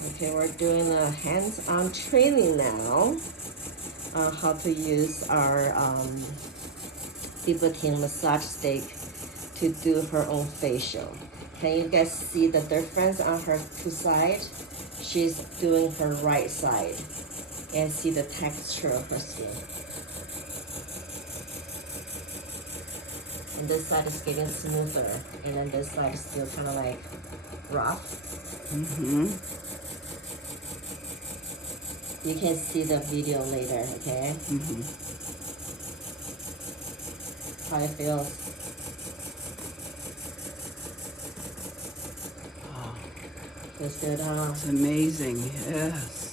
Okay, we're doing a hands-on training now on how to use our Biboting massage stick to do her own facial. Can you guys see the difference on her two sides? She's doing her right side and see the texture of her skin. And this side is getting smoother, and then this side is still kind of like rough. You can see the video later, okay? How it feels. Oh, Feels good, huh? it's amazing. Yes.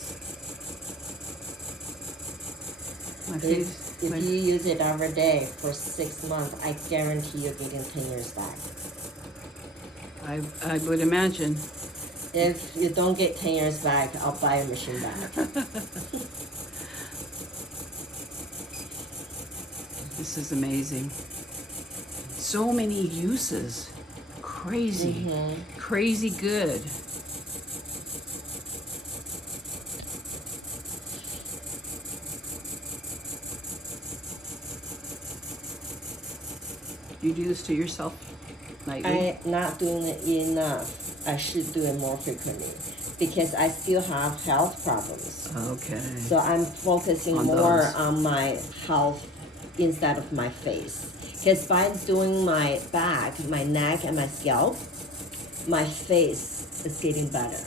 My face. If you use it every day for 6 months, I guarantee you're getting 10 years back. I would imagine. If you don't get 10 years back, I'll buy a machine back. This is amazing. So many uses. Crazy. Crazy good. You do this to yourself nightly? I'm not doing it enough. I should do it more frequently because I still have health problems. Okay. So I'm focusing On more those. on my health instead of my face. Because by doing my back, my neck, and my scalp, my face is getting better.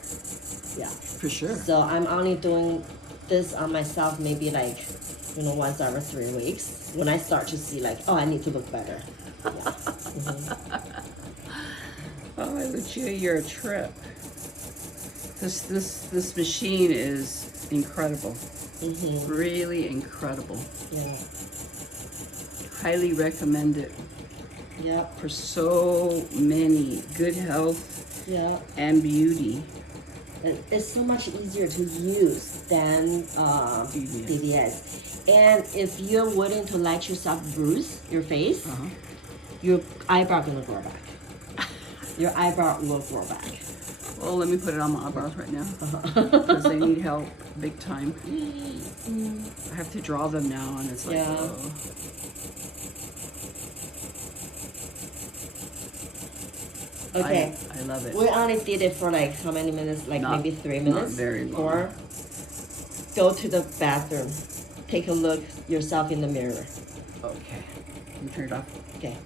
Yeah. For sure. So I'm only doing this on myself maybe like, once every 3 weeks. When I start to see like, oh, I need to look better. Yeah. Oh, Lucia, you're a trip. This machine is incredible. Really incredible. Yeah. Highly recommend it Yep. for so many good health Yeah. and beauty. It's so much easier to use than BBS. And if you're willing to let yourself bruise your face, your eyebrow gonna grow back. Your eyebrow will grow back. Well, let me put it on my eyebrows right now because they need help big time. I have to draw them now, and it's like, Yeah. oh. Okay. I love it. We only did it for like how many minutes? Like maybe 3 minutes? Not very long. 4. Go to the bathroom. Take a look yourself in the mirror. Okay. You turn it off. Okay.